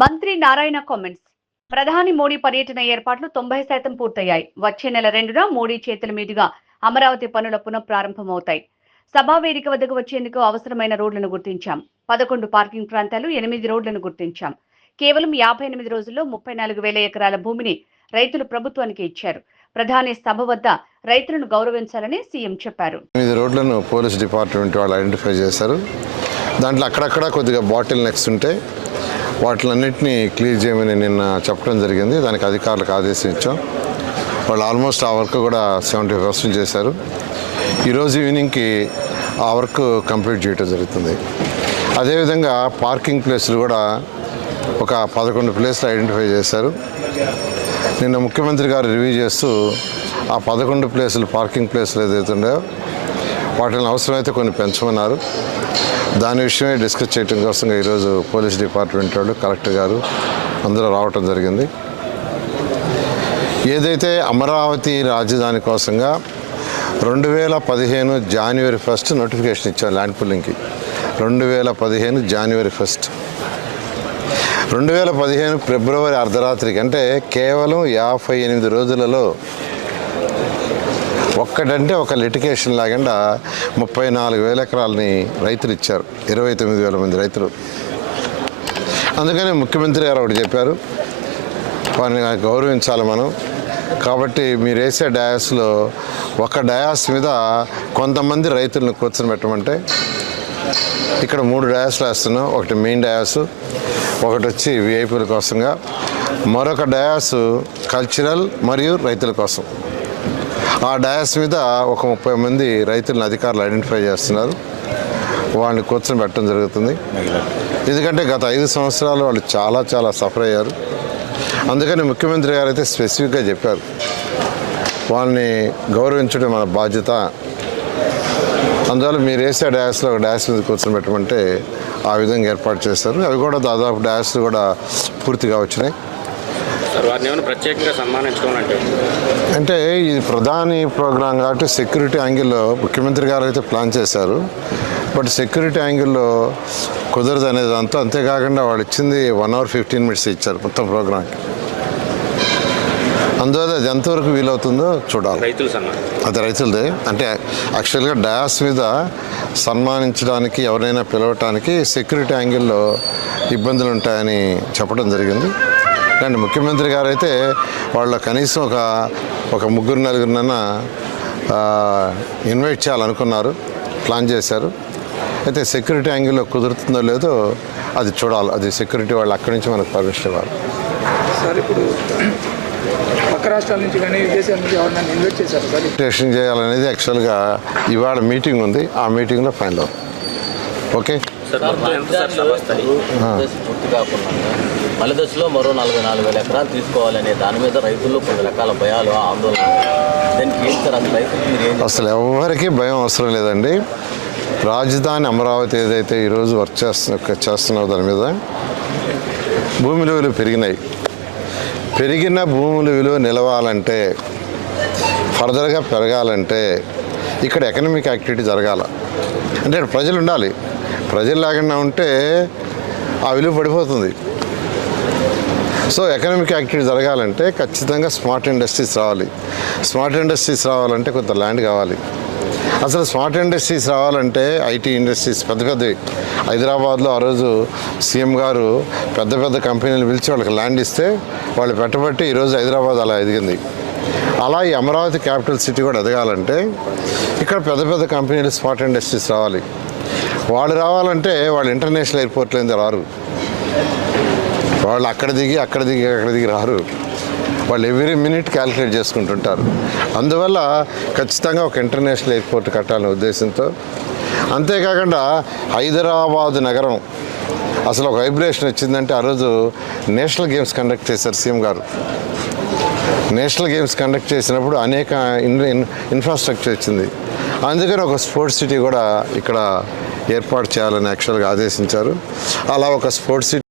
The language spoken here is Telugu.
మంత్రి నారాయణ కామెంట్స్. ప్రధాని మోడీ పర్యటన ఏర్పాట్లు 90% పూర్తయ్యాయి. వచ్చే నెల 2న మోడీ చేతుల మీదుగా అమరావతి పనుల పునఃప్రారంభమవుతాయి. సభా వేదిక వద్దకు వచ్చేందుకు అవసరమైన రోడ్లను గుర్తించాం. 11 పార్కింగ్ ప్రాంతాలు, 8 రోడ్లను గుర్తించాం. కేవలం 58 రోజుల్లో 34,000 ఎకరాల భూమిని రైతులు ప్రభుత్వానికి ఇచ్చారు. ప్రధాని సభ వద్ద రైతులను గౌరవించాలని సీఎం చెప్పారు. 8 రోడ్లను పోలీస్ డిపార్ట్మెంట్ వాళ్ళు ఐడెంటిఫై చేశారు. దాంట్లో అక్కడక్కడ కొద్దిగా బాటిల్ నెక్స్ ఉంటే వాటిలన్నింటినీ క్లియర్ చేయమని నిన్న చెప్పడం జరిగింది. దానికి అధికారులకు ఆదేశం ఇచ్చాం. వాళ్ళు ఆల్మోస్ట్ ఆ వర్క్ కూడా 70% చేశారు. ఈరోజు ఈవినింగ్కి ఆ వర్క్ కంప్లీట్ చేయడం జరుగుతుంది. అదేవిధంగా పార్కింగ్ ప్లేసులు కూడా ఒక 11 ప్లేస్లు ఐడెంటిఫై చేశారు. నిన్న ముఖ్యమంత్రి గారు రివ్యూ చేస్తూ ఆ 11 ప్లేసులు పార్కింగ్ ప్లేసులు ఏదైతే ఉన్నాయో వాటిని అవసరమైతే కొన్ని పెంచమన్నారు. దాని విషయమే డిస్కస్ చేయడం కోసం ఈరోజు పోలీస్ డిపార్ట్మెంట్ వాళ్ళు, కలెక్టర్ గారు అందరూ రావటం జరిగింది. ఏదైతే అమరావతి రాజధాని కోసంగా 2015 జనవరి 1 నోటిఫికేషన్ ఇచ్చాం ల్యాండ్ పుల్లింగ్కి. 2015 జనవరి 1, 2015 ఫిబ్రవరి అర్ధరాత్రికి, అంటే కేవలం 58 రోజులలో ఒక్కటంటే ఒక లిటికేషన్ లాగా 34,000 ఎకరాలని రైతులు ఇచ్చారు. 29,000 మంది రైతులు. అందుకని ముఖ్యమంత్రి గారు ఒకటి చెప్పారు, వారిని గౌరవించాలి మనం. కాబట్టి మీరు వేసే డయాస్లో ఒక డయాస్ మీద కొంతమంది రైతులను కూర్చొని పెట్టమంటే ఇక్కడ 3 డయాస్లు వేస్తున్నాం. ఒకటి మెయిన్ డయాసు, ఒకటి వచ్చి విఐపీల కోసంగా, మరొక డయాసు కల్చరల్ మరియు రైతుల కోసం. ఆ డయాస్ మీద ఒక 30 మంది రైతులను అధికారులు ఐడెంటిఫై చేస్తున్నారు. వాళ్ళని కూర్చొని పెట్టడం జరుగుతుంది. ఎందుకంటే గత 5 సంవత్సరాలు వాళ్ళు చాలా సఫర్ అయ్యారు. అందుకని ముఖ్యమంత్రి గారు అయితే స్పెసిఫిక్గా చెప్పారు, వాళ్ళని గౌరవించడం మన బాధ్యత. అందువల్ల మీరు వేసే డయాస్లో ఒక డయాస్ మీద కూర్చొని పెట్టమంటే ఆ విధంగా ఏర్పాటు చేస్తారు. అవి కూడా దాదాపు డయాస్లు కూడా పూర్తిగా వచ్చినాయి. ప్రత్యేకంగా సన్మానించుకోవాలంటే అంటే ఇది ప్రధాని ప్రోగ్రాం కాబట్టి సెక్యూరిటీ యాంగిల్లో ముఖ్యమంత్రి గారు అయితే ప్లాన్ చేశారు. బట్ సెక్యూరిటీ యాంగిల్లో కుదరదు అనేది అంతా. అంతేకాకుండా వాళ్ళు ఇచ్చింది 1 hour 15 minutes ఇచ్చారు మొత్తం ప్రోగ్రాంకి. అందువల్ల అది ఎంతవరకు వీలవుతుందో చూడాలి. అది రైతులదే. అంటే యాక్చువల్గా డయాస్ మీద సన్మానించడానికి, ఎవరైనా పిలవటానికి సెక్యూరిటీ యాంగిల్లో ఇబ్బందులు ఉంటాయని చెప్పడం జరిగింది. అండ్ ముఖ్యమంత్రి గారు అయితే వాళ్ళ కనీసం ఒక 3-4 ఇన్వైట్ చేయాలనుకున్నారు, ప్లాన్ చేశారు. అయితే సెక్యూరిటీ యాంగిల్లో కుదురుతుందో లేదో అది చూడాలి. అది సెక్యూరిటీ వాళ్ళు అక్కడి నుంచి మనకు పర్మిషన్ ఇవ్వాలి. సార్, ఇప్పుడు పక్క రాష్ట్రాల నుంచి కానీ విదేశాల నుంచి ఎవరైనా ఇన్వైట్ చేశారు సార్? ఇన్విటేషన్ చేయాలనేది యాక్చువల్గా ఇవాళ మీటింగ్ ఉంది. ఆ మీటింగ్లో ఫైనల్ అవుతుంది. ఓకే. పూర్తి కాకుండా మళ్ళీ దశలో మరో 44,000 ఎకరాలు తీసుకోవాలనే దాని మీద రైతుల్లో కొన్ని రకాల భయాలు, ఆందోళన. దానికి ఏం సార్ అంత రైతులు అసలు ఎవరికి భయం అవసరం లేదండి. రాజధాని అమరావతి ఏదైతే ఈరోజు వర్క్ చేస్తున్నావు దాని మీద భూముల విలువ పెరిగినాయి. పెరిగిన భూముల విలువ నిలవాలంటే, ఫర్దర్గా పెరగాలంటే ఇక్కడ ఎకనామిక్ యాక్టివిటీ జరగాల. అంటే ప్రజలు ఉండాలి. ప్రజలు లేకుండా ఉంటే ఆ విలువ పడిపోతుంది. సో ఎకనామిక్ యాక్టివిటీ జరగాలంటే ఖచ్చితంగా స్మార్ట్ ఇండస్ట్రీస్ రావాలి. స్మార్ట్ ఇండస్ట్రీస్ రావాలంటే కొంత ల్యాండ్ కావాలి. అసలు స్మార్ట్ ఇండస్ట్రీస్ రావాలంటే ఐటీ ఇండస్ట్రీస్ పెద్దవి. హైదరాబాద్లో ఆ రోజు సీఎం గారు పెద్ద కంపెనీలు పిలిచి వాళ్ళకి ల్యాండ్ ఇస్తే వాళ్ళు పెట్టబట్టి ఈరోజు హైదరాబాద్ అలా ఎదిగింది. అలా ఈ అమరావతి క్యాపిటల్ సిటీ కూడా ఎదగాలంటే ఇక్కడ పెద్ద కంపెనీలు, స్మార్ట్ ఇండస్ట్రీస్ రావాలి. వాళ్ళు రావాలంటే వాళ్ళు ఇంటర్నేషనల్ ఎయిర్పోర్ట్లో నుంచి రారు. వాళ్ళు అక్కడ దిగి రారు. వాళ్ళు ఎవ్రీ మినిట్ క్యాలిక్యులేట్ చేసుకుంటుంటారు. అందువల్ల ఖచ్చితంగా ఒక ఇంటర్నేషనల్ ఎయిర్పోర్ట్ కట్టాలనే ఉద్దేశంతో. అంతేకాకుండా హైదరాబాద్ నగరం అసలు ఒక వైబ్రేషన్ వచ్చిందంటే ఆ రోజు నేషనల్ గేమ్స్ కండక్ట్ చేశారు సీఎం గారు. నేషనల్ గేమ్స్ కండక్ట్ చేసినప్పుడు అనేక ఇన్ఫ్రాస్ట్రక్చర్ వచ్చింది. అందుకని ఒక స్పోర్ట్స్ సిటీ కూడా ఇక్కడ ఏర్పాటు చేయాలని యాక్చువల్గా ఆదేశించారు. అలా ఒక స్పోర్ట్స్ సిటీ